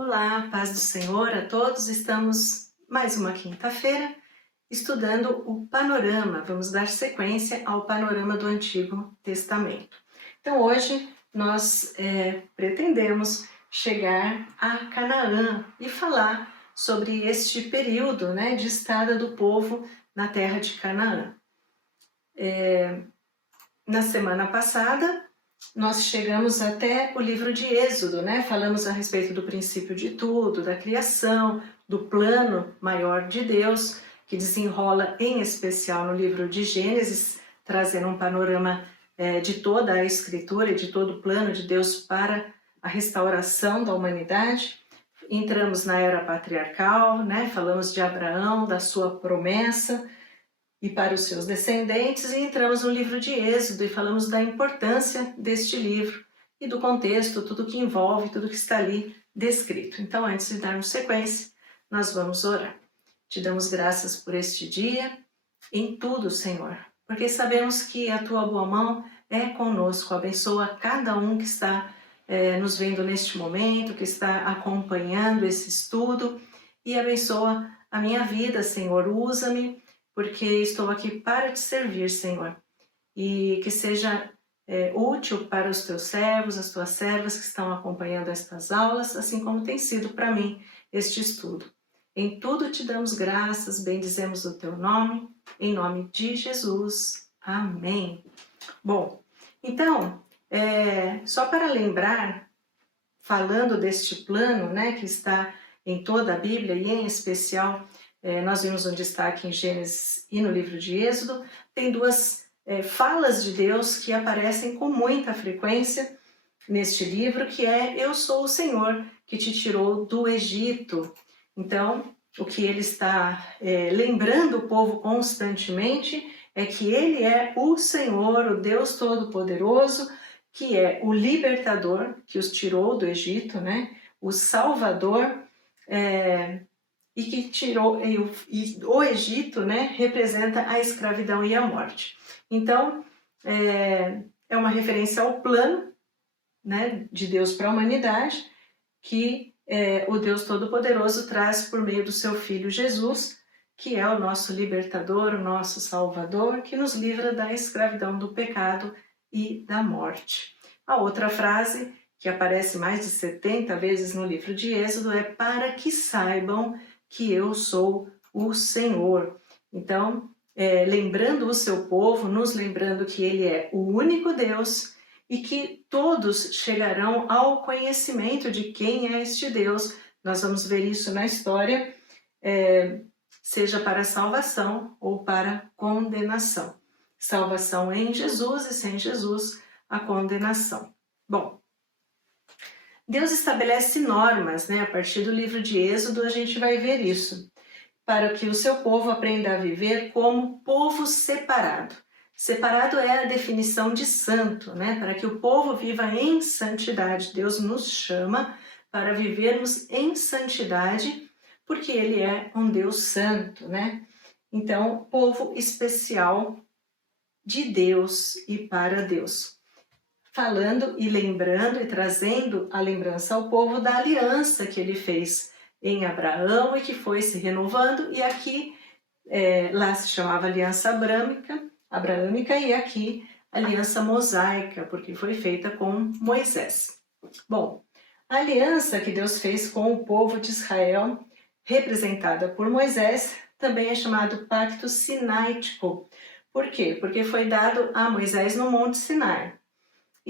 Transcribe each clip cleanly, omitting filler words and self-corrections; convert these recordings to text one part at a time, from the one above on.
Olá, paz do Senhor a todos. Estamos mais uma quinta-feira estudando o panorama. Vamos dar sequência ao panorama do Antigo Testamento. Então hoje nós pretendemos chegar a Canaã e falar sobre este período, de estada do povo na terra de Canaã. Na semana passada nós chegamos até o livro de Êxodo, Falamos a respeito do princípio de tudo, da criação, do plano maior de Deus, que desenrola em especial no livro de Gênesis, trazendo um panorama de toda a Escritura e de todo o plano de Deus para a restauração da humanidade. Entramos na era patriarcal, Falamos de Abraão, da sua promessa, e para os seus descendentes, e entramos no livro de Êxodo e falamos da importância deste livro e do contexto, tudo que envolve, tudo que está ali descrito. Então, antes de darmos sequência, nós vamos orar. Te damos graças por este dia, em tudo, Senhor, porque sabemos que a Tua boa mão é conosco. Abençoa cada um que está nos vendo neste momento, que está acompanhando esse estudo, e abençoa a minha vida, Senhor. Usa-me, porque estou aqui para te servir, Senhor, e que seja útil para os teus servos, as tuas servas que estão acompanhando estas aulas, assim como tem sido para mim este estudo. Em tudo te damos graças, bendizemos o teu nome, em nome de Jesus. Amém. Bom, então, só para lembrar, falando deste plano, que está em toda a Bíblia e em especial nós vimos um destaque em Gênesis e no livro de Êxodo, tem duas falas de Deus que aparecem com muita frequência neste livro, que é: eu sou o Senhor que te tirou do Egito. Então, o que ele está lembrando o povo constantemente é que ele é o Senhor, o Deus Todo-Poderoso, que é o libertador que os tirou do Egito, o Salvador, e que tirou, e o Egito, representa a escravidão e a morte. Então, é uma referência ao plano, de Deus para a humanidade, que o Deus Todo-Poderoso traz por meio do seu Filho Jesus, que é o nosso libertador, o nosso Salvador, que nos livra da escravidão, do pecado e da morte. A outra frase, que aparece mais de 70 vezes no livro de Êxodo, é: para que saibam que eu sou o Senhor. Então, lembrando o seu povo, nos lembrando que ele é o único Deus e que todos chegarão ao conhecimento de quem é este Deus. Nós vamos ver isso na história, seja para salvação ou para condenação. Salvação em Jesus e sem Jesus, a condenação. Bom, Deus estabelece normas, a partir do livro de Êxodo a gente vai ver isso, para que o seu povo aprenda a viver como povo separado. Separado é a definição de santo, para que o povo viva em santidade. Deus nos chama para vivermos em santidade, porque ele é um Deus santo, Então, povo especial de Deus e para Deus. Falando e lembrando e trazendo a lembrança ao povo da aliança que ele fez em Abraão e que foi se renovando, e aqui, lá se chamava aliança abraâmica, e aqui aliança mosaica, porque foi feita com Moisés. Bom, a aliança que Deus fez com o povo de Israel, representada por Moisés, também é chamado Pacto Sinaítico. Por quê? Porque foi dado a Moisés no Monte Sinai.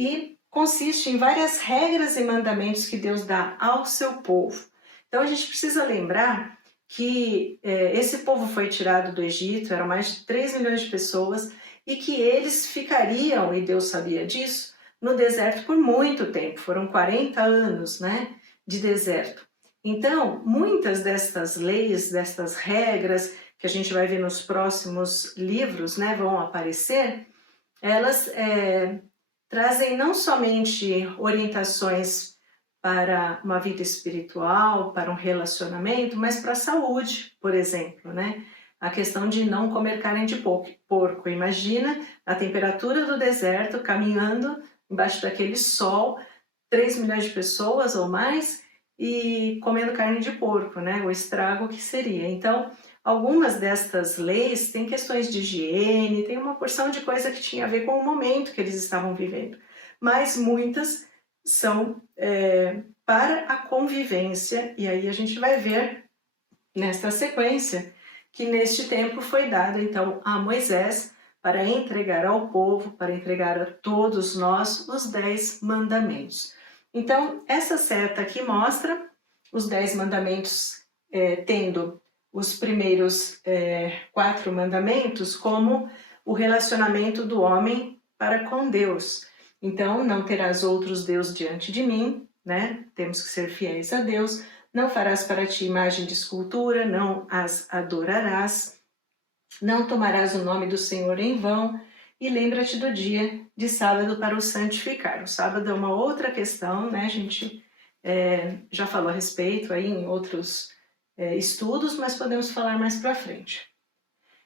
E consiste em várias regras e mandamentos que Deus dá ao seu povo. Então a gente precisa lembrar que esse povo foi tirado do Egito, eram mais de 3 milhões de pessoas, e que eles ficariam, e Deus sabia disso, no deserto por muito tempo. Foram 40 anos de deserto. Então, muitas destas leis, destas regras, que a gente vai ver nos próximos livros, vão aparecer, elas trazem não somente orientações para uma vida espiritual, para um relacionamento, mas para a saúde, por exemplo, A questão de não comer carne de porco. Imagina a temperatura do deserto, caminhando embaixo daquele sol, 3 milhões de pessoas ou mais, e comendo carne de porco, né? O estrago que seria. Então, algumas destas leis têm questões de higiene, tem uma porção de coisa que tinha a ver com o momento que eles estavam vivendo, mas muitas são para a convivência, e aí a gente vai ver nesta sequência que neste tempo foi dado então a Moisés para entregar ao povo, para entregar a todos nós os 10 mandamentos. Então, essa seta aqui mostra os 10 mandamentos, tendo os primeiros 4 mandamentos como o relacionamento do homem para com Deus. Então, não terás outros deuses diante de mim, né? Temos que ser fiéis a Deus. Não farás para ti imagem de escultura, não as adorarás. Não tomarás o nome do Senhor em vão. E lembra-te do dia de sábado para o santificar. O sábado é uma outra questão, né? A gente já falou a respeito aí em outros estudos, mas podemos falar mais para frente.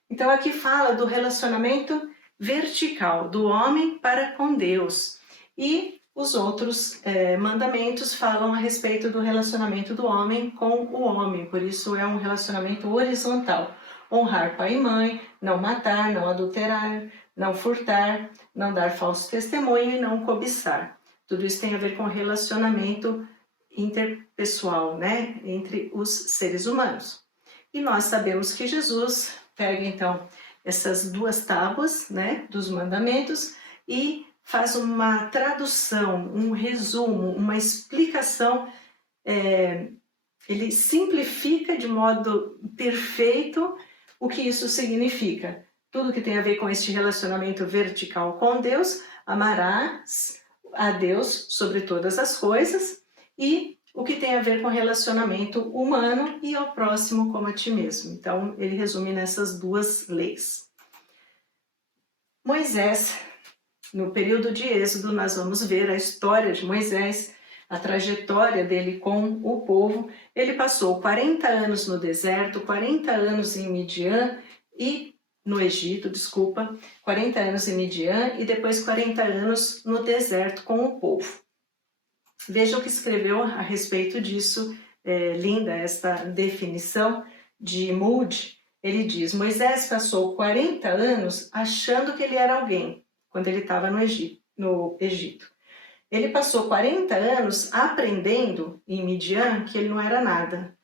Então aqui fala do relacionamento vertical do homem para com Deus, e os outros mandamentos falam a respeito do relacionamento do homem com o homem, por isso é um relacionamento horizontal. Honrar pai e mãe, não matar, não adulterar, não furtar, não dar falso testemunho e não cobiçar. Tudo isso tem a ver com relacionamento interpessoal, né, entre os seres humanos. E nós sabemos que Jesus pega então essas 2 tábuas, né, dos mandamentos e faz uma tradução, um resumo, uma explicação. Ele simplifica de modo perfeito o que isso significa. Tudo que tem a ver com este relacionamento vertical com Deus, amarás a Deus sobre todas as coisas, e o que tem a ver com relacionamento humano e ao próximo como a ti mesmo. Então, ele resume nessas 2 leis. Moisés, no período de Êxodo, nós vamos ver a história de Moisés, a trajetória dele com o povo. Ele passou 40 anos no deserto, 40 anos em Midian e no Egito, 40 anos em Midian e depois 40 anos no deserto com o povo. Veja o que escreveu a respeito disso, linda esta definição de Moody. Ele diz: Moisés passou 40 anos achando que ele era alguém, quando ele estava no Egito. Ele passou 40 anos aprendendo em Midian que ele não era nada.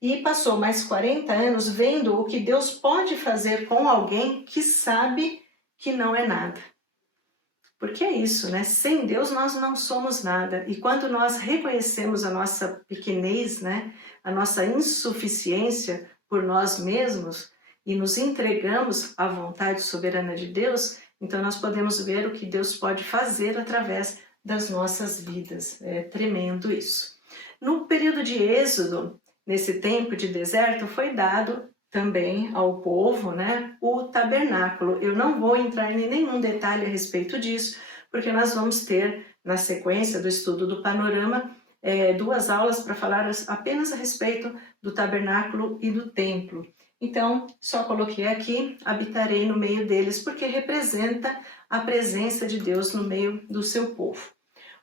E passou mais 40 anos vendo o que Deus pode fazer com alguém que sabe que não é nada. Porque é isso, né? Sem Deus nós não somos nada. E quando nós reconhecemos a nossa pequenez, né? A nossa insuficiência por nós mesmos e nos entregamos à vontade soberana de Deus, então nós podemos ver o que Deus pode fazer através das nossas vidas. É tremendo isso. No período de Êxodo, nesse tempo de deserto, foi dado também ao povo, né, o tabernáculo. Eu não vou entrar em nenhum detalhe a respeito disso, porque nós vamos ter, na sequência do estudo do panorama, 2 aulas para falar apenas a respeito do tabernáculo e do templo. Então, só coloquei aqui, habitarei no meio deles, porque representa a presença de Deus no meio do seu povo.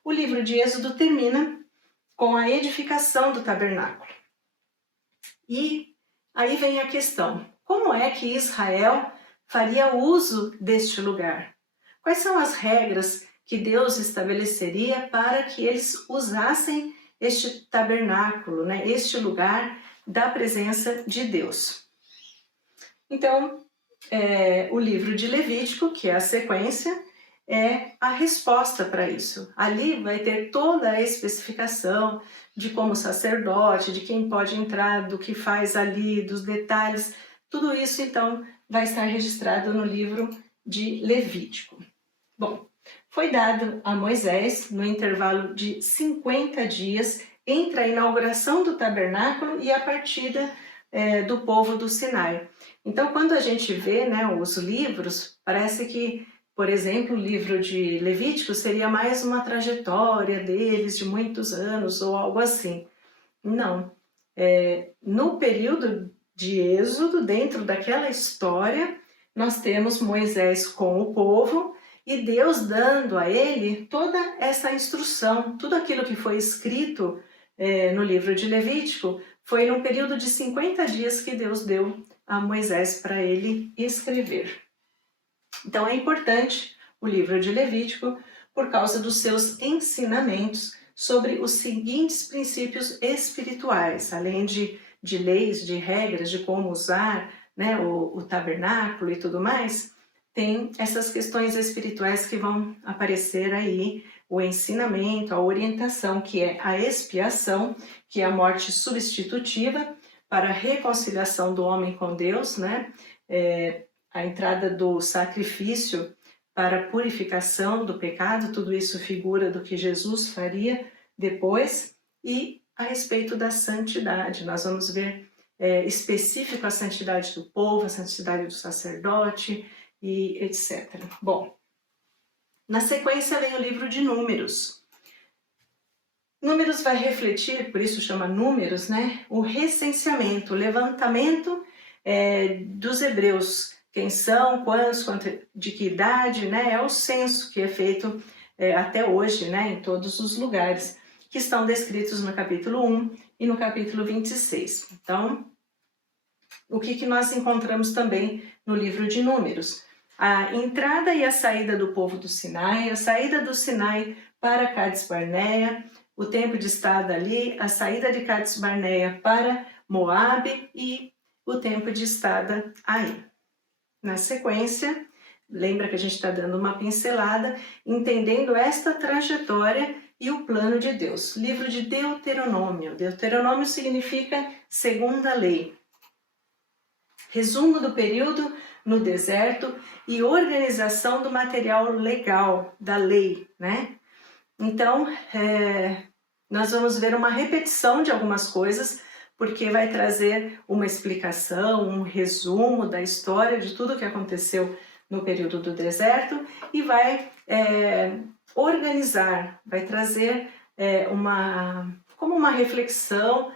O livro de Êxodo termina com a edificação do tabernáculo. E aí vem a questão: como é que Israel faria uso deste lugar? Quais são as regras que Deus estabeleceria para que eles usassem este tabernáculo, né, este lugar da presença de Deus? Então, o livro de Levítico, que é a sequência, é a resposta para isso. Ali vai ter toda a especificação de como sacerdote, de quem pode entrar, do que faz ali, dos detalhes. Tudo isso, então, vai estar registrado no livro de Levítico. Bom, foi dado a Moisés, no intervalo de 50 dias, entre a inauguração do tabernáculo e a partida do povo do Sinai. Então, quando a gente vê, né, os livros, parece que, por exemplo, o livro de Levítico seria mais uma trajetória deles de muitos anos ou algo assim. Não. No período de Êxodo, dentro daquela história, nós temos Moisés com o povo e Deus dando a ele toda essa instrução, tudo aquilo que foi escrito no livro de Levítico, foi no período de 50 dias que Deus deu a Moisés para ele escrever. Então é importante o livro de Levítico por causa dos seus ensinamentos sobre os seguintes princípios espirituais, além de leis, de regras, de como usar, né, o tabernáculo e tudo mais, tem essas questões espirituais que vão aparecer aí, o ensinamento, a orientação, que é a expiação, que é a morte substitutiva para a reconciliação do homem com Deus, né? A entrada do sacrifício para a purificação do pecado, tudo isso figura do que Jesus faria depois, e a respeito da santidade. Nós vamos ver específico a santidade do povo, a santidade do sacerdote e etc. Bom, na sequência vem o livro de Números. Números vai refletir, por isso chama Números, né? O recenseamento, o levantamento dos hebreus. Quem são, quantos, de que idade, né? É o censo que é feito até hoje, né? Em todos os lugares, que estão descritos no capítulo 1 e no capítulo 26. Então, o que nós encontramos também no livro de Números? A entrada e a saída do povo do Sinai, a saída do Sinai para Cades Barneia, o tempo de estada ali, a saída de Cades Barneia para Moabe e o tempo de estada aí. Na sequência, lembra que a gente está dando uma pincelada, entendendo esta trajetória e o plano de Deus. Livro de Deuteronômio. Deuteronômio significa segunda lei. Resumo do período no deserto e organização do material legal, da lei, né? Então, nós vamos ver uma repetição de algumas coisas, porque vai trazer uma explicação, um resumo da história de tudo que aconteceu no período do deserto e vai organizar, vai trazer como uma reflexão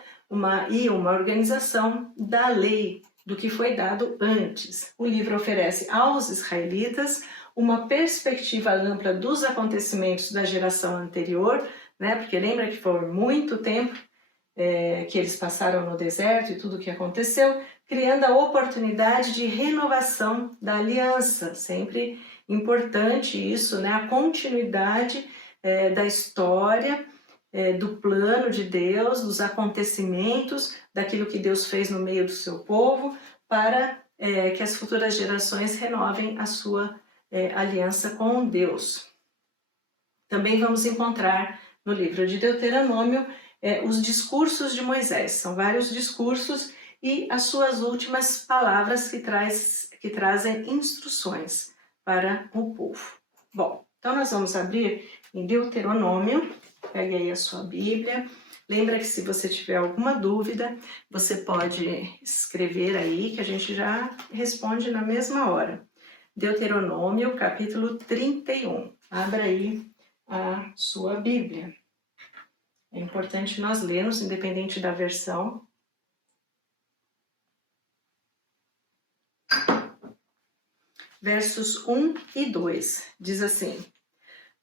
e uma organização da lei, do que foi dado antes. O livro oferece aos israelitas uma perspectiva ampla dos acontecimentos da geração anterior, né? Porque lembra que foi muito tempo que eles passaram no deserto e tudo o que aconteceu, criando a oportunidade de renovação da aliança. Sempre importante isso, né? A continuidade da história, do plano de Deus, dos acontecimentos, daquilo que Deus fez no meio do seu povo, para que as futuras gerações renovem a sua aliança com Deus. Também vamos encontrar no livro de Deuteronômio os discursos de Moisés. São vários discursos e as suas últimas palavras que trazem instruções para o povo. Bom, então nós vamos abrir em Deuteronômio. Pegue aí a sua Bíblia. Lembra que se você tiver alguma dúvida, você pode escrever aí, que a gente já responde na mesma hora. Deuteronômio, capítulo 31. Abra aí a sua Bíblia. É importante nós lermos, independente da versão. Versos 1 e 2. Diz assim: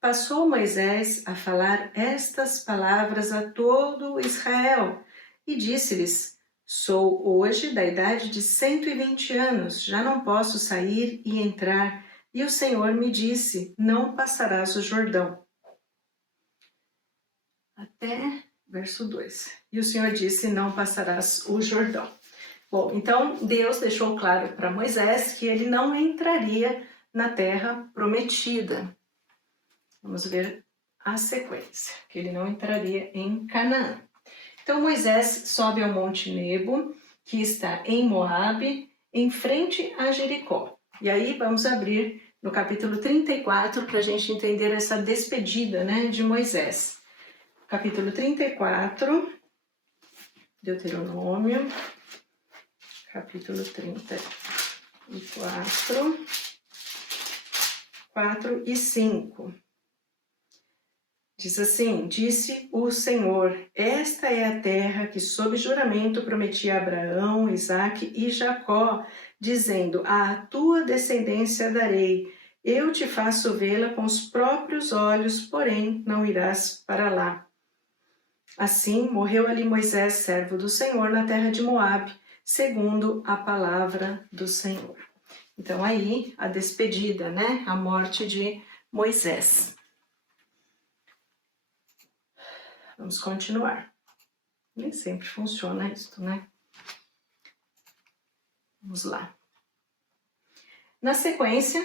Passou Moisés a falar estas palavras a todo Israel e disse-lhes: Sou hoje da idade de 120 anos, já não posso sair e entrar. E o Senhor me disse: Não passarás o Jordão. Até verso 2. E o Senhor disse: Não passarás o Jordão. Bom, então Deus deixou claro para Moisés que ele não entraria na terra prometida. Vamos ver a sequência, que ele não entraria em Canaã. Então Moisés sobe ao Monte Nebo, que está em Moabe, em frente a Jericó. E aí vamos abrir no capítulo 34 para a gente entender essa despedida, né, de Moisés. Capítulo 34, Deuteronômio, capítulo 34, 4 e 5. Diz assim: Disse o Senhor, esta é a terra que sob juramento prometi a Abraão, Isaque e Jacó, dizendo: à tua descendência darei, eu te faço vê-la com os próprios olhos, porém não irás para lá. Assim, morreu ali Moisés, servo do Senhor, na terra de Moabe, segundo a palavra do Senhor. Então aí, a despedida, né? A morte de Moisés. Vamos continuar. Nem sempre funciona isso, né? Vamos lá. Na sequência,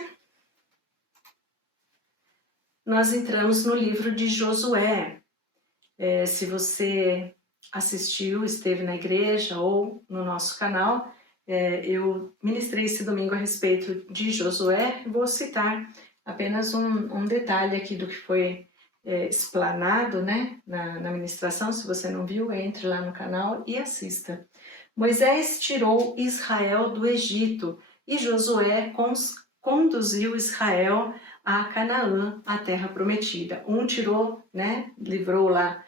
nós entramos no livro de Josué. Se você assistiu, esteve na igreja ou no nosso canal, eu ministrei esse domingo a respeito de Josué. Vou citar apenas um detalhe aqui do que foi explanado, né, na ministração. Se você não viu, entre lá no canal e assista. Moisés tirou Israel do Egito e Josué conduziu Israel a Canaã, a terra prometida. Um tirou, né, livrou lá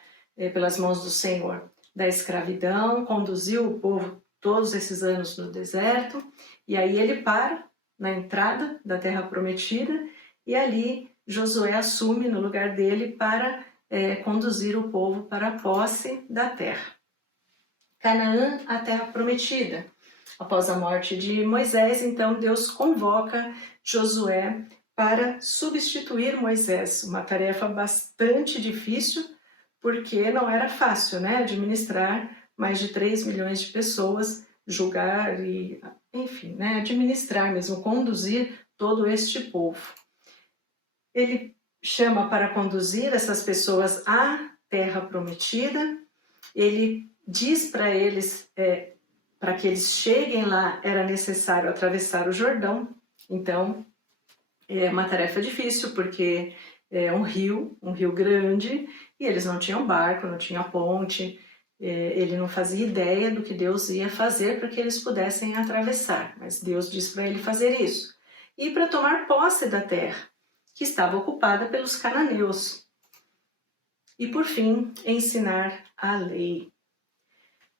pelas mãos do Senhor da escravidão, conduziu o povo todos esses anos no deserto, e aí ele para na entrada da terra prometida, e ali Josué assume no lugar dele para conduzir o povo para a posse da terra. Canaã, a terra prometida. Após a morte de Moisés, então Deus convoca Josué para substituir Moisés, uma tarefa bastante difícil, porque não era fácil, né, administrar mais de 3 milhões de pessoas, julgar e, enfim, né, administrar mesmo, conduzir todo este povo. Ele chama para conduzir essas pessoas à terra prometida, ele diz para eles, para que eles cheguem lá, era necessário atravessar o Jordão. Então, é uma tarefa difícil, porque é um rio grande, e eles não tinham barco, não tinham ponte, ele não fazia ideia do que Deus ia fazer para que eles pudessem atravessar, mas Deus disse para ele fazer isso. E para tomar posse da terra, que estava ocupada pelos cananeus. E por fim, ensinar a lei.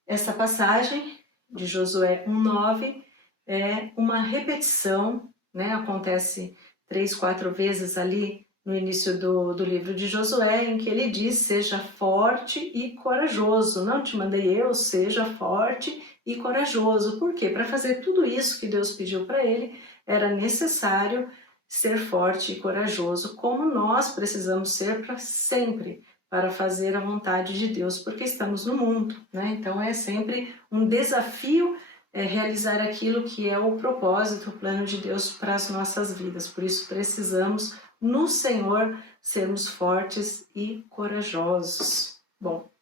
Essa passagem de Josué 1:9 é uma repetição, né? Acontece 3, 4 vezes ali no início do livro de Josué, em que ele diz: seja forte e corajoso. Não te mandei eu, seja forte e corajoso. Por quê? Para fazer tudo isso que Deus pediu para ele, era necessário ser forte e corajoso, como nós precisamos ser para sempre, para fazer a vontade de Deus, porque estamos no mundo, né? Então é sempre um desafio realizar aquilo que é o propósito, o plano de Deus para as nossas vidas. Por isso precisamos, no Senhor, sermos fortes e corajosos. Bom,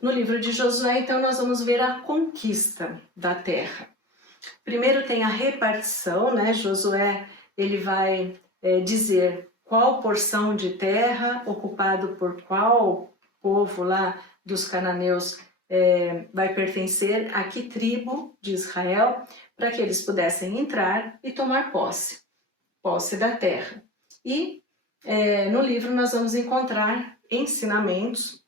no livro de Josué, então, nós vamos ver a conquista da terra. Primeiro tem a repartição, né? Josué, ele vai dizer qual porção de terra, ocupado por qual povo lá dos cananeus, vai pertencer a que tribo de Israel, para que eles pudessem entrar e tomar posse da terra. E no livro nós vamos encontrar ensinamentos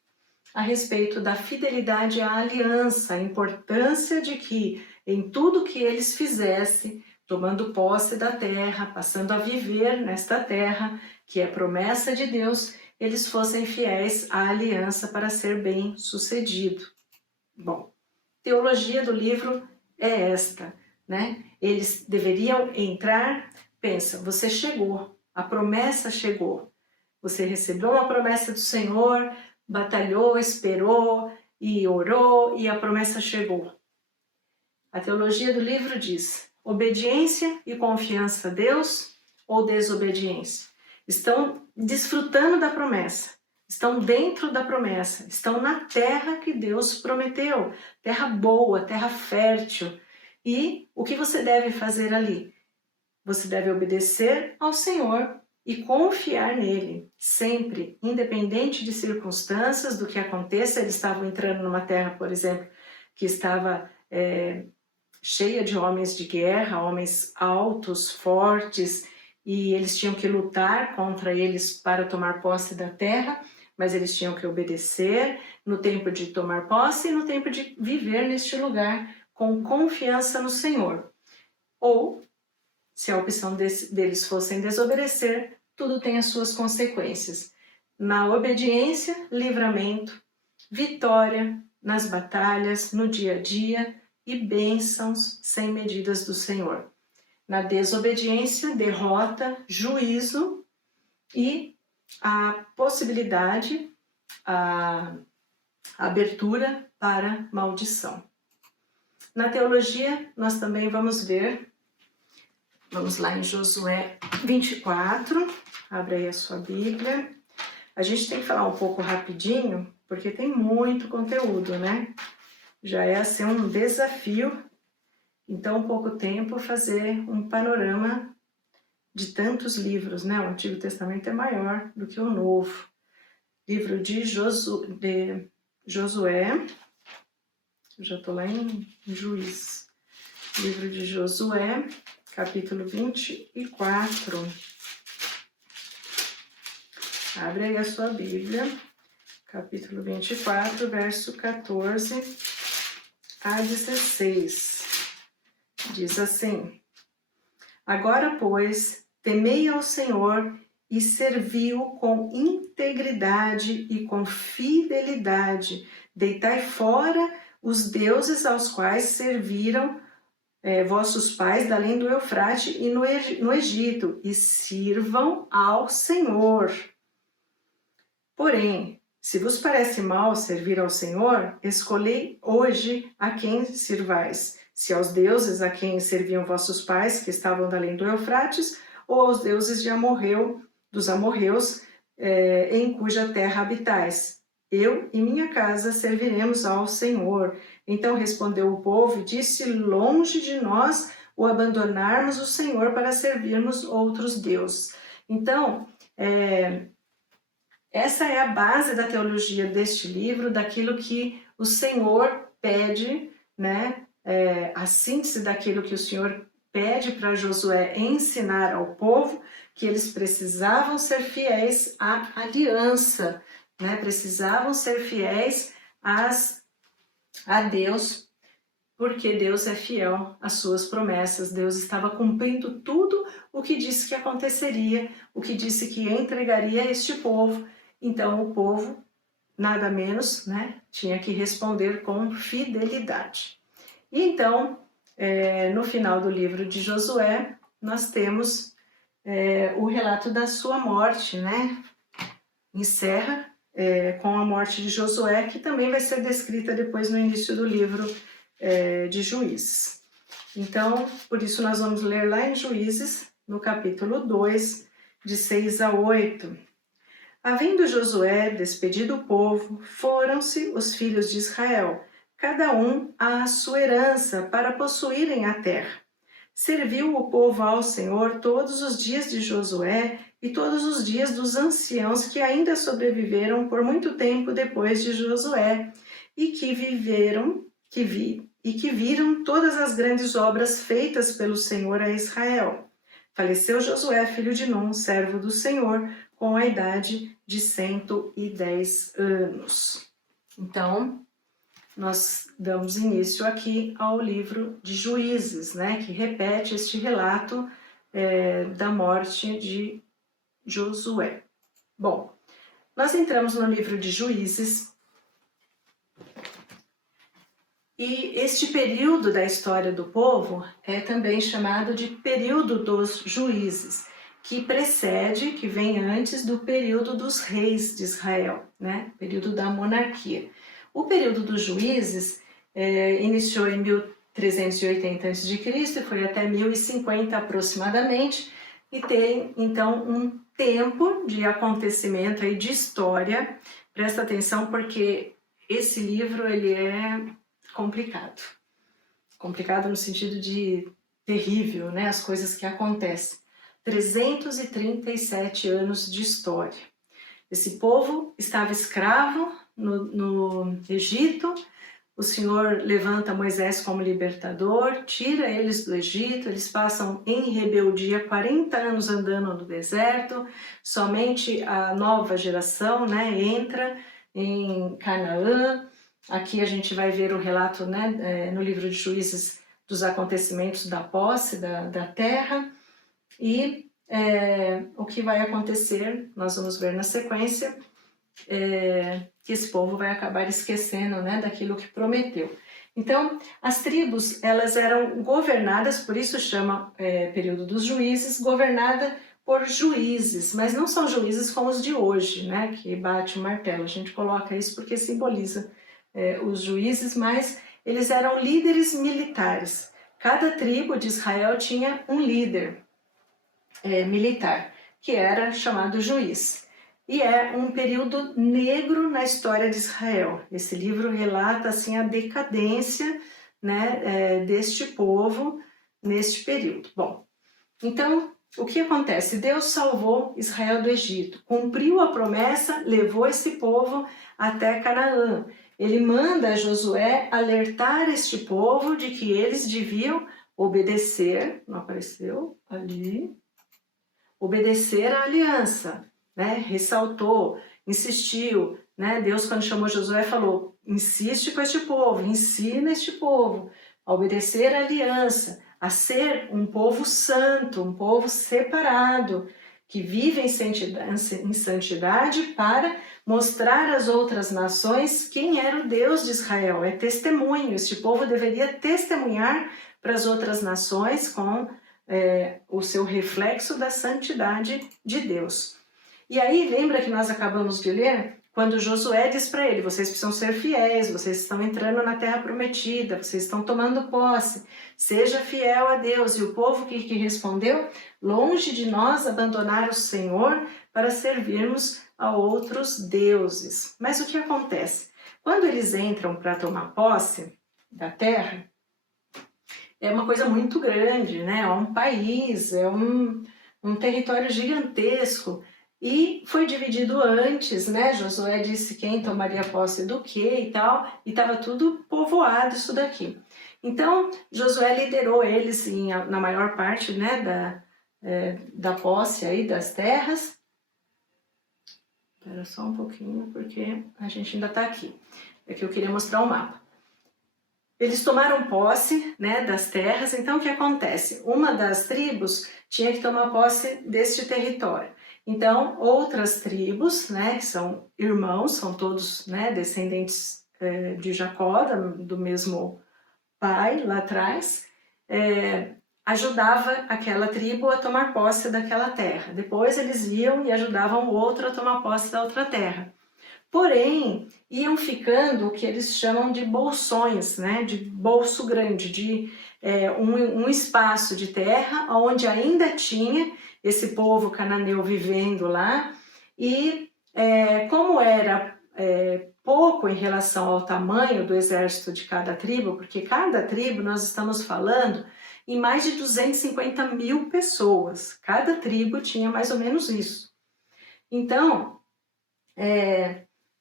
a respeito da fidelidade à aliança, a importância de que em tudo que eles fizessem, tomando posse da terra, passando a viver nesta terra, que é promessa de Deus, eles fossem fiéis à aliança para ser bem sucedido. Bom, teologia do livro é esta, né? Eles deveriam entrar, pensa, você chegou, a promessa chegou, você recebeu uma promessa do Senhor, batalhou, esperou e orou e a promessa chegou. A teologia do livro diz: obediência e confiança a Deus ou desobediência? Estão desfrutando da promessa, estão dentro da promessa, estão na terra que Deus prometeu, terra boa, terra fértil. E o que você deve fazer ali? Você deve obedecer ao Senhor e confiar nele, sempre, independente de circunstâncias, do que aconteça. Eles estavam entrando numa terra, por exemplo, que estava cheia de homens de guerra, homens altos, fortes, e eles tinham que lutar contra eles para tomar posse da terra, mas eles tinham que obedecer no tempo de tomar posse e no tempo de viver neste lugar com confiança no Senhor. Ou, se a opção deles fossem desobedecer, tudo tem as suas consequências. Na obediência, livramento. vitória nas batalhas, no dia a dia e bênçãos sem medidas do Senhor. Na desobediência, derrota, juízo e a possibilidade, a abertura para maldição. Na teologia, nós também vamos ver, vamos lá em Josué 24, abre aí a sua Bíblia. A gente tem que falar um pouco rapidinho, porque tem muito conteúdo, né? Já é assim um desafio, em tão pouco tempo, fazer um panorama de tantos livros, né? O Antigo Testamento é maior do que o Novo. Livro de Josué, eu já estou lá em Juiz. Livro de Josué, capítulo 24. Abre aí a sua Bíblia, capítulo 24, verso 14 a 16. Diz assim: Agora, pois, temei ao Senhor e servi-o com integridade e com fidelidade. Deitai fora os deuses aos quais serviram vossos pais da além do Eufrate e no Egito, e sirvam ao Senhor. Porém, se vos parece mal servir ao Senhor, escolhei hoje a quem sirvais, se aos deuses a quem serviam vossos pais, que estavam da além do Eufrates, ou aos deuses dos amorreus, em cuja terra habitais. Eu e minha casa serviremos ao Senhor. Então respondeu o povo e disse: longe de nós o abandonarmos o Senhor para servirmos outros deuses. Então, essa é a base da teologia deste livro, daquilo que o Senhor pede, né? A síntese daquilo que o Senhor pede para Josué ensinar ao povo, que eles precisavam ser fiéis à aliança, né? Precisavam ser fiéis a Deus, porque Deus é fiel às suas promessas. Deus estava cumprindo tudo o que disse que aconteceria, o que disse que entregaria a este povo. Então o povo, nada menos, né, tinha que responder com fidelidade. E então, no final do livro de Josué, nós temos o relato da sua morte, né? Encerra com a morte de Josué, que também vai ser descrita depois no início do livro de Juízes. Então, por isso nós vamos ler lá em Juízes, no capítulo 2, de 6 a 8. Havendo Josué despedido o povo, foram-se os filhos de Israel, cada um à sua herança, para possuírem a terra. Serviu o povo ao Senhor todos os dias de Josué e todos os dias dos anciãos que ainda sobreviveram por muito tempo depois de Josué, e que viram todas as grandes obras feitas pelo Senhor a Israel. Faleceu Josué, filho de Nun, servo do Senhor, com a idade de 110 anos. Então, nós damos início aqui ao livro de Juízes, né, que repete este relato da morte de Josué. Bom, nós entramos no livro de Juízes e este período da história do povo é também chamado de período dos juízes, que precede, que vem antes do período dos reis de Israel, né, período da monarquia. O período dos juízes iniciou em 1380 a.C. e foi até 1050 aproximadamente, e tem então um tempo de acontecimento aí, de história. Presta atenção, porque esse livro ele é complicado. Complicado no sentido de terrível, né? As coisas que acontecem. 337 anos de história. Esse povo estava escravo no Egito. O Senhor levanta Moisés como libertador, tira eles do Egito, eles passam em rebeldia 40 anos andando no deserto, somente a nova geração, né, entra em Canaã. Aqui a gente vai ver o relato, né, no livro de Juízes, dos acontecimentos da posse da terra, e o que vai acontecer, nós vamos ver na sequência, que que esse povo vai acabar esquecendo, né, daquilo que prometeu. Então, as tribos, elas eram governadas, por isso chama período dos juízes, governada por juízes, mas não são juízes como os de hoje, né, que bate o martelo. A gente coloca isso porque simboliza os juízes, mas eles eram líderes militares. Cada tribo de Israel tinha um líder militar, que era chamado juiz. E é um período negro na história de Israel. Esse livro relata assim a decadência, né, deste povo neste período. Bom, então o que acontece? Deus salvou Israel do Egito, cumpriu a promessa, levou esse povo até Canaã. Ele manda Josué alertar este povo de que eles deviam obedecer, não apareceu ali, obedecer à aliança, né? Ressaltou, insistiu, né? Deus, quando chamou Josué, falou: insiste com este povo, ensina este povo a obedecer à aliança, a ser um povo santo, um povo separado, que vive em santidade para mostrar às outras nações quem era o Deus de Israel. É testemunho, este povo deveria testemunhar para as outras nações com o seu reflexo da santidade de Deus. E aí, lembra que nós acabamos de ler? Quando Josué diz para ele: vocês precisam ser fiéis, vocês estão entrando na terra prometida, vocês estão tomando posse, seja fiel a Deus. E o povo que respondeu: longe de nós abandonar o Senhor para servirmos a outros deuses. Mas o que acontece? Quando eles entram para tomar posse da terra, é uma coisa muito grande, né? É um país, é um território gigantesco. E foi dividido antes, né? Josué disse quem tomaria posse do que e tal, e estava tudo povoado isso daqui. Então, Josué liderou eles na maior parte, né, da posse aí das terras. Espera só um pouquinho, porque a gente ainda está aqui. É que eu queria mostrar o mapa. Eles tomaram posse, né, das terras. Então, o que acontece? Uma das tribos tinha que tomar posse deste território. Então, outras tribos, né, que são irmãos, são todos, né, descendentes de Jacó, do mesmo pai lá atrás, ajudava aquela tribo a tomar posse daquela terra. Depois eles iam e ajudavam o outro a tomar posse da outra terra. Porém, iam ficando o que eles chamam de bolsões, né, de bolso grande, de um espaço de terra onde ainda tinha esse povo cananeu vivendo lá, e como era pouco em relação ao tamanho do exército de cada tribo, porque cada tribo, nós estamos falando em mais de 250 mil pessoas, cada tribo tinha mais ou menos isso. Então,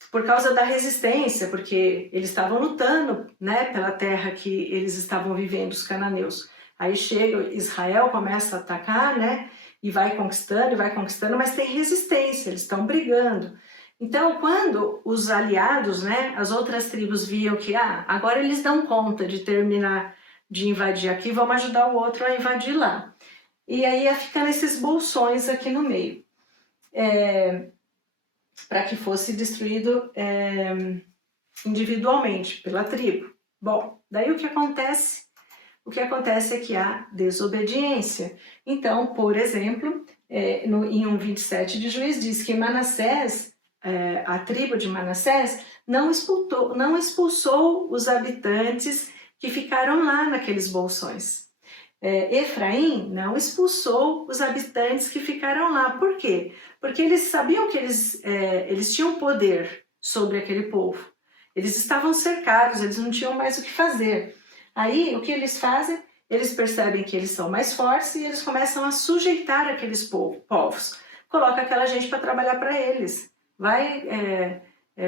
por causa da resistência, porque eles estavam lutando, né, pela terra que eles estavam vivendo, os cananeus. Aí chega Israel, começa a atacar, né, e vai conquistando, mas tem resistência, eles estão brigando. Então, quando os aliados, né, as outras tribos viam que agora eles dão conta de terminar de invadir aqui, vamos ajudar o outro a invadir lá. E aí ia ficando esses bolsões aqui no meio. Para que fosse destruído individualmente pela tribo. Bom, daí o que acontece? O que acontece é que há desobediência. Então, por exemplo, em 1:27 de Juízes diz que Manassés, a tribo de Manassés, não expulsou os habitantes que ficaram lá naqueles bolsões. Efraim não expulsou os habitantes que ficaram lá. Por quê? Porque eles sabiam que eles tinham poder sobre aquele povo. Eles estavam cercados, eles não tinham mais o que fazer. Aí, o que eles fazem? Eles percebem que eles são mais fortes e eles começam a sujeitar aqueles povos. Coloca aquela gente para trabalhar para eles. Vai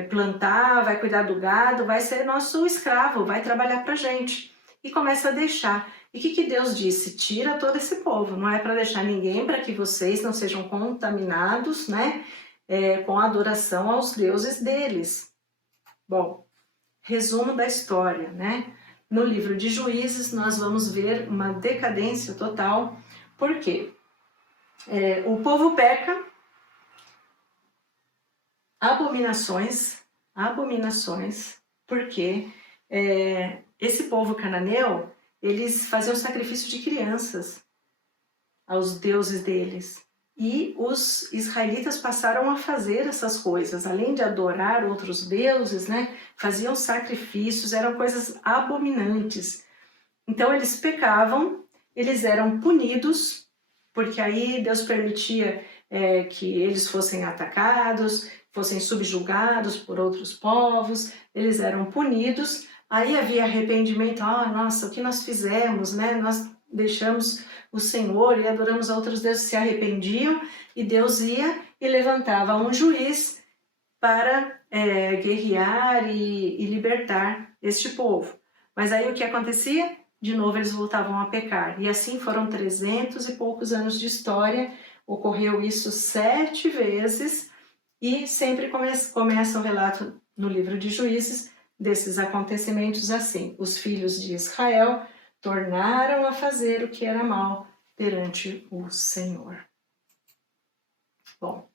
plantar, vai cuidar do gado, vai ser nosso escravo, vai trabalhar para a gente. E começa a deixar. E o que Deus disse? Tira todo esse povo, não é para deixar ninguém, para que vocês não sejam contaminados, né, com a adoração aos deuses deles. Bom, resumo da história, né? No livro de Juízes nós vamos ver uma decadência total, porque o povo peca, abominações, abominações, porque esse povo cananeu, eles faziam sacrifício de crianças aos deuses deles. E os israelitas passaram a fazer essas coisas, além de adorar outros deuses, né? Faziam sacrifícios, eram coisas abominantes. Então eles pecavam, eles eram punidos, porque aí Deus permitia que eles fossem atacados, fossem subjugados por outros povos, eles eram punidos, aí havia arrependimento, nossa, o que nós fizemos, né? Nós deixamos o Senhor e adoramos a outros deuses, se arrependiam, e Deus ia e levantava um juiz para guerrear e libertar este povo. Mas aí o que acontecia? De novo eles voltavam a pecar. E assim foram 300 e poucos anos de história, ocorreu isso 7 vezes, e sempre começa o relato no livro de Juízes desses acontecimentos assim. Os filhos de Israel tornaram a fazer o que era mal perante o Senhor. Bom,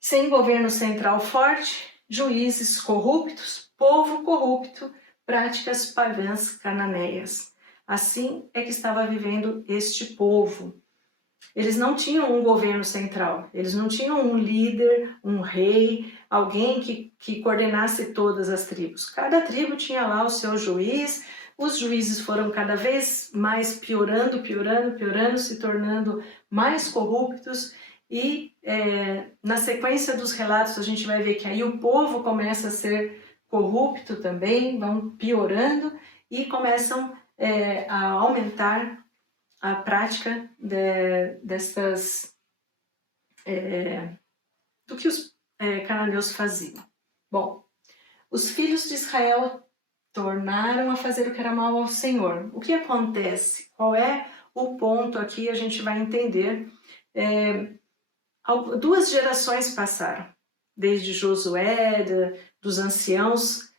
sem governo central forte, juízes corruptos, povo corrupto, práticas pagãs cananeias. Assim é que estava vivendo este povo. Eles não tinham um governo central, eles não tinham um líder, um rei, alguém que coordenasse todas as tribos. Cada tribo tinha lá o seu juiz, os juízes foram cada vez mais piorando, se tornando mais corruptos, e na sequência dos relatos a gente vai ver que aí o povo começa a ser corrupto também, vão piorando e começam a aumentar a prática do que os cananeus faziam. Bom, os filhos de Israel tornaram a fazer o que era mal ao Senhor. O que acontece? Qual é o ponto aqui? A gente vai entender. 2 gerações passaram, desde Josué, dos anciãos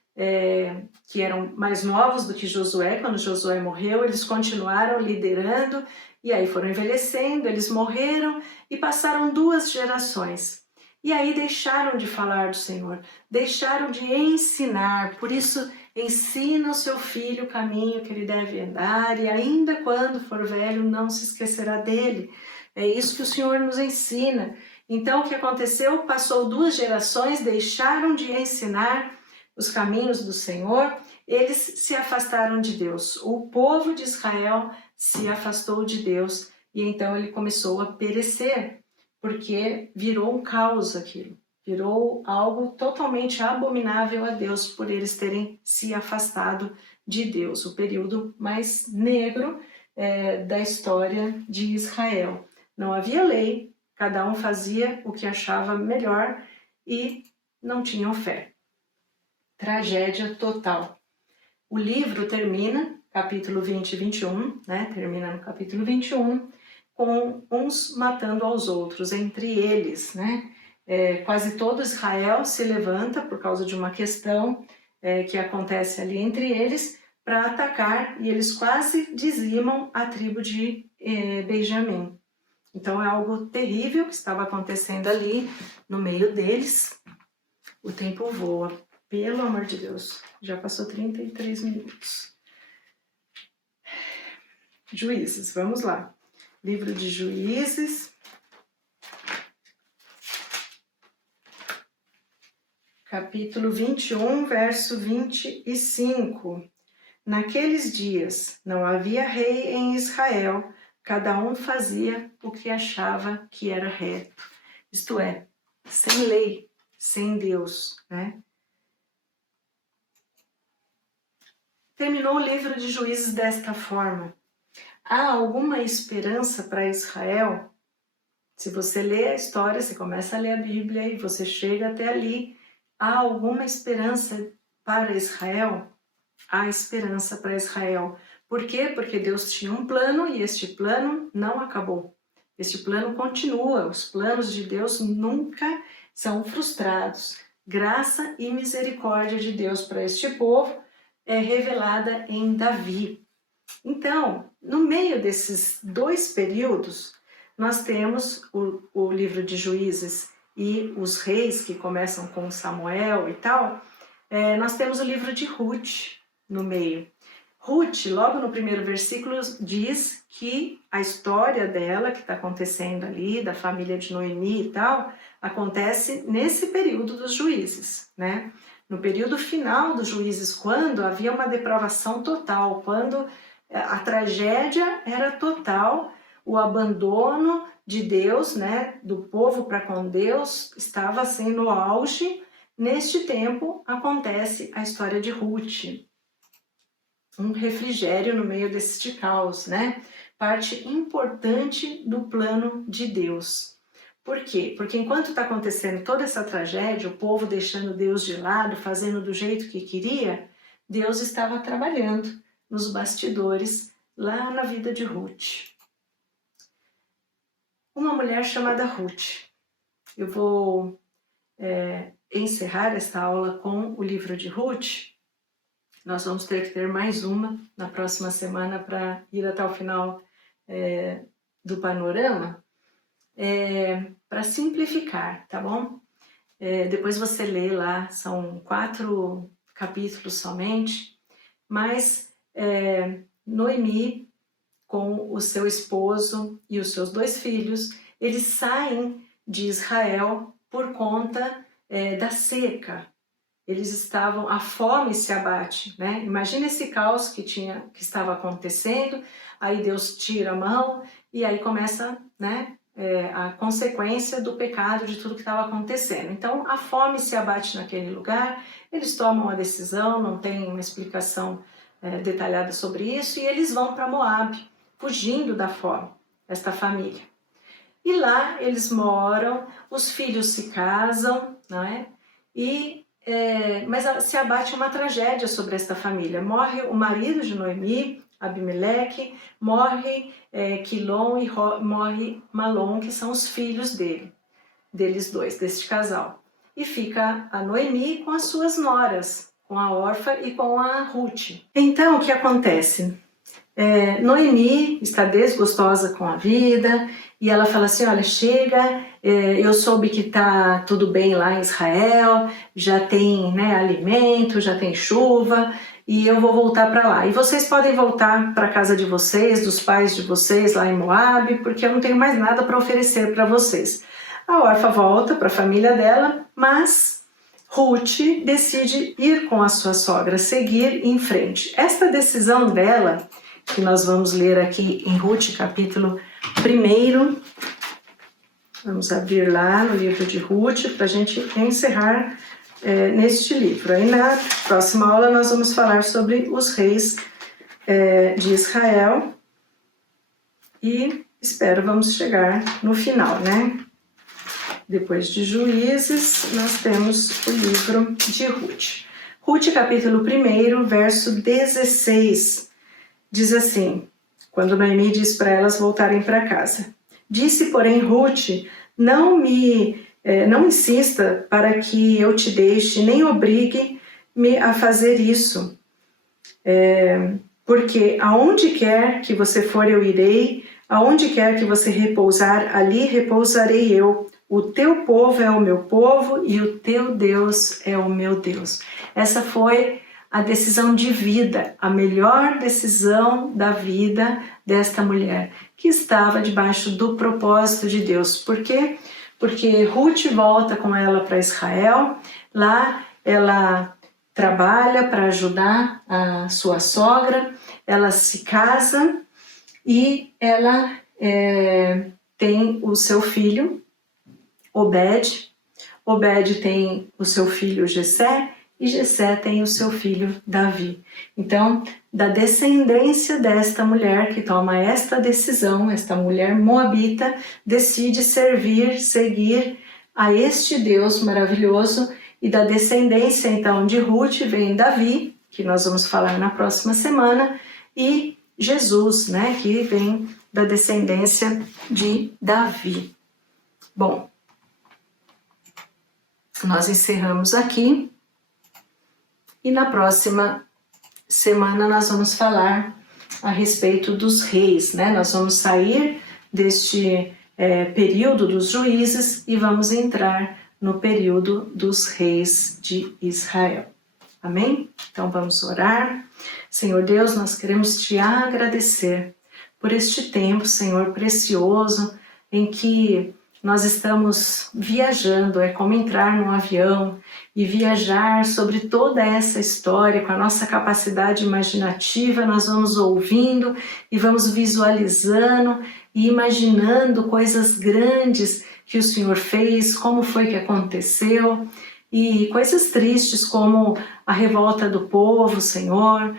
que eram mais novos do que Josué. Quando Josué morreu, eles continuaram liderando, e aí foram envelhecendo, eles morreram e passaram 2 gerações. E aí deixaram de falar do Senhor, deixaram de ensinar. Por isso, ensina o seu filho o caminho que ele deve andar, e ainda quando for velho, não se esquecerá dele. É isso que o Senhor nos ensina. Então, o que aconteceu? Passou 2 gerações, deixaram de ensinar os caminhos do Senhor, eles se afastaram de Deus. O povo de Israel se afastou de Deus, e então ele começou a perecer, porque virou um caos aquilo. Virou algo totalmente abominável a Deus por eles terem se afastado de Deus. O período mais negro da história de Israel. Não havia lei, cada um fazia o que achava melhor e não tinham fé. Tragédia total. O livro termina, capítulo 20 e 21, né? Termina no capítulo 21, com uns matando aos outros, entre eles, né? Quase todo Israel se levanta por causa de uma questão que acontece ali entre eles para atacar, e eles quase dizimam a tribo de Benjamim. Então é algo terrível que estava acontecendo ali no meio deles. O tempo voa, pelo amor de Deus, já passou 33 minutos. Juízes, vamos lá. Livro de Juízes, capítulo 21, verso 25. Naqueles dias não havia rei em Israel, cada um fazia o que achava que era reto. Isto é, sem lei, sem Deus, né? Terminou o livro de Juízes desta forma. Há alguma esperança para Israel? Se você lê a história, você começa a ler a Bíblia e você chega até ali. Há alguma esperança para Israel? Há esperança para Israel. Por quê? Porque Deus tinha um plano e este plano não acabou. Este plano continua. Os planos de Deus nunca são frustrados. Graça e misericórdia de Deus para este povo é revelada em Davi. Então, no meio desses 2 períodos, nós temos o livro de Juízes e os reis que começam com Samuel e tal, nós temos o livro de Ruth no meio. Ruth, logo no primeiro versículo, diz que a história dela, que está acontecendo ali, da família de Noemi e tal, acontece nesse período dos juízes, né? No período final dos juízes, quando havia uma depravação total, quando a tragédia era total, o abandono de Deus, né, do povo para com Deus, estava assim no auge. Neste tempo acontece a história de Ruth, um refrigério no meio deste caos, né? Parte importante do plano de Deus. Por quê? Porque enquanto está acontecendo toda essa tragédia, o povo deixando Deus de lado, fazendo do jeito que queria, Deus estava trabalhando nos bastidores lá na vida de Ruth. Uma mulher chamada Ruth. Eu vou encerrar esta aula com o livro de Ruth. Nós vamos ter que ter mais uma na próxima semana para ir até o final do panorama, para simplificar, tá bom? Depois você lê lá, são 4 capítulos somente, mas Noemi, com o seu esposo e os seus 2 filhos, eles saem de Israel por conta da seca. Eles estavam, a fome se abate, né? Imagina esse caos que estava acontecendo, aí Deus tira a mão e aí começa, né, a consequência do pecado de tudo que estava acontecendo. Então a fome se abate naquele lugar, eles tomam a decisão, não tem uma explicação detalhada sobre isso, e eles vão para Moab, fugindo da fome, esta família. E lá eles moram, os filhos se casam, não é? Mas se abate uma tragédia sobre esta família. Morre o marido de Noemi, Abimeleque, morre Quilom e morre Malom, que são os filhos deles 2, deste casal. E fica a Noemi com as suas noras, com a Orfa e com a Ruth. Então, o que acontece? Noemi está desgostosa com a vida e ela fala assim, olha, chega, eu soube que está tudo bem lá em Israel, já tem, né, alimento, já tem chuva e eu vou voltar para lá. E vocês podem voltar para a casa de vocês, dos pais de vocês lá em Moab, porque eu não tenho mais nada para oferecer para vocês. A Orfa volta para a família dela, mas Ruth decide ir com a sua sogra, seguir em frente. Esta decisão dela, que nós vamos ler aqui em Ruth, capítulo 1. Vamos abrir lá no livro de Ruth para a gente encerrar neste livro. Aí na próxima aula nós vamos falar sobre os reis de Israel e vamos chegar no final, né? Depois de Juízes, nós temos o livro de Ruth. Ruth, capítulo 1, verso 16. Diz assim, quando Noemi diz para elas voltarem para casa. Disse, porém, Ruth, não insista para que eu te deixe, nem obrigue-me a fazer isso. Porque aonde quer que você for, eu irei, aonde quer que você repousar, ali repousarei eu. O teu povo é o meu povo e o teu Deus é o meu Deus. Essa foi a decisão de vida, a melhor decisão da vida desta mulher, que estava debaixo do propósito de Deus. Por quê? Porque Ruth volta com ela para Israel, lá ela trabalha para ajudar a sua sogra, ela se casa e ela tem o seu filho, Obed. Obed tem o seu filho Jessé, e Jessé tem o seu filho Davi. Então, da descendência desta mulher que toma esta decisão, esta mulher moabita, decide seguir a este Deus maravilhoso, e da descendência então de Ruth vem Davi, que nós vamos falar na próxima semana, e Jesus, né, que vem da descendência de Davi. Bom, nós encerramos aqui. E na próxima semana nós vamos falar a respeito dos reis, né? Nós vamos sair deste período dos juízes e vamos entrar no período dos reis de Israel. Amém? Então vamos orar. Senhor Deus, nós queremos te agradecer por este tempo, Senhor, precioso, em que nós estamos viajando, é como entrar num avião e viajar sobre toda essa história, com a nossa capacidade imaginativa, nós vamos ouvindo e vamos visualizando e imaginando coisas grandes que o Senhor fez, como foi que aconteceu, e coisas tristes como a revolta do povo, Senhor,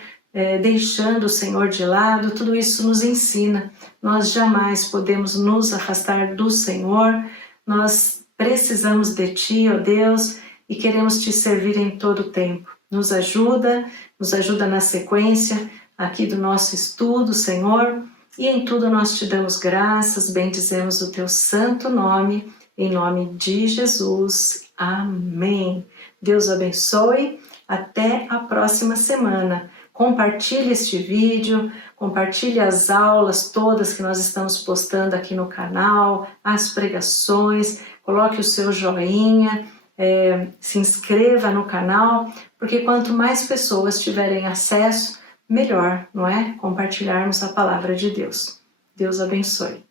deixando o Senhor de lado. Tudo isso nos ensina. Nós jamais podemos nos afastar do Senhor, nós precisamos de Ti, ó Deus, e queremos Te servir em todo o tempo. Nos ajuda na sequência aqui do nosso estudo, Senhor, e em tudo nós Te damos graças, bendizemos o Teu santo nome, em nome de Jesus. Amém. Deus abençoe. Até a próxima semana. Compartilhe este vídeo, compartilhe as aulas todas que nós estamos postando aqui no canal, as pregações, coloque o seu joinha, se inscreva no canal, porque quanto mais pessoas tiverem acesso, melhor, não é? Compartilharmos a palavra de Deus. Deus abençoe.